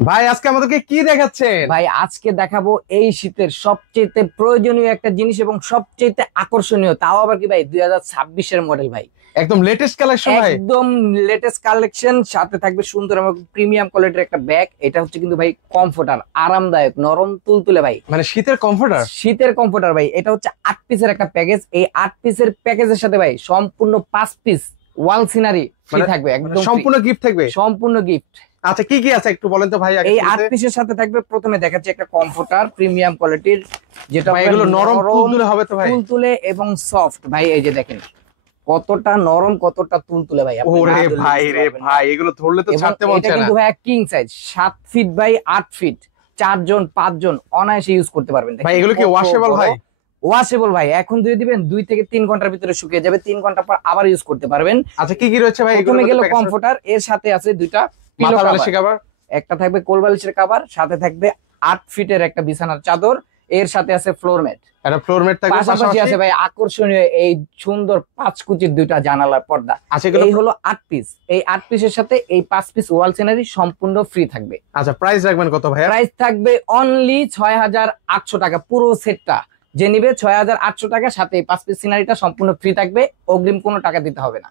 ভাই আজকে আমাদেরকে কি দেখাচ্ছেন? ভাই আজকে দেখাবো এই শীতের সবচেয়ে প্রয়োজনীয় একটা জিনিস এবং সবচেয়ে আকর্ষণীয়, তাও আবার কি ভাই 2026-এর মডেল ভাই। একদম লেটেস্ট কালেকশন ভাই। একদম লেটেস্ট কালেকশন, সাথে থাকবে সুন্দর এবং প্রিমিয়াম কোয়ালিটির একটা ব্যাগ। এটা হচ্ছে কিন্তু ভাই কমফোর্টার, আরামদায়ক, নরম তুলতুলে ভাই, মানে শীতের কমফোর্টার। শীতের কমফোর্টার ভাই। এটা হচ্ছে 8 পিসের একটা প্যাকেজ। এই 8 পিসের প্যাকেজের সাথে ভাই সম্পূর্ণ 5 পিস ওয়াল সিনারি ফ্রি থাকবে, একদম সম্পূর্ণ গিফট থাকবে। সম্পূর্ণ গিফট। আচ্ছা কি কি আছে একটু বলেন তো ভাই আগে এই শুরুতে। 8 পিসের সাথে থাকবে, প্রথমে দেখাচ্ছি একটা কমফোর্টার প্রিমিয়াম কোয়ালিটির, যেটা ভাই এগুলো নরম তুলতুলে হবে তো ভাই? তুলতুলে এবং সফট ভাই। এই যে দেখেন কতটা নরম, কতটা তুলতুলে ভাই। আপনি ওরে না ধরলে ভাই বুঝতে রে পারবেন না। ভাই, এগুলো ধরলে তো এবং ছাড়তে মন এটা চায় না। কিন্তু ভাই king size, 7 feet by 8 feet, 4 জন 5 জন অনায়াসে ইউজ করতে পারবেন। ভাই এগুলো কি ওয়াশেবল ভাই? ওয়াশেবল ভাই, এখন ধুয়ে দিবেন 2 থেকে 3 ঘন্টার ভিতরে শুকিয়ে যাবে, 3 ঘন্টা পর আবার ইউজ করতে পারবেন। আচ্ছা কি কি রয়েছে ভাই? প্রথমে গেল কমফোর্টার, এর সাথে আছে দুইটা পিলো মাথা কভার, বালিশের কভার, একটা থাকবে কোল বালিশের কভার, সাথে থাকবে 8 ফিটের একটা বিছানার চাদর, এর সাথে আছে ফ্লোর ম্যাট, একটা ফ্লোর ম্যাট থাকবে পাশাপাশি আছে ভাই আকর্ষণীয় এই সুন্দর 5 কুচির দুইটা জানালার পর্দা। আচ্ছা এগুলো এই হলো 8 পিস। এই 8 পিসের সাথে এই 5 পিস ওয়াল সিনারি সম্পূর্ণ ফ্রি থাকবে। আচ্ছা প্রাইস রাখবেন কত ভাই? প্রাইস থাকবে অনলি 6,800 টাকা পুরো সেটটা। যে নিবে 6,800 টাকা, সাথে এই 5 পিস সিনারিটা সম্পূর্ণ ফ্রি থাকবে, অগ্রিম কোনো টাকা দিতে হবে না।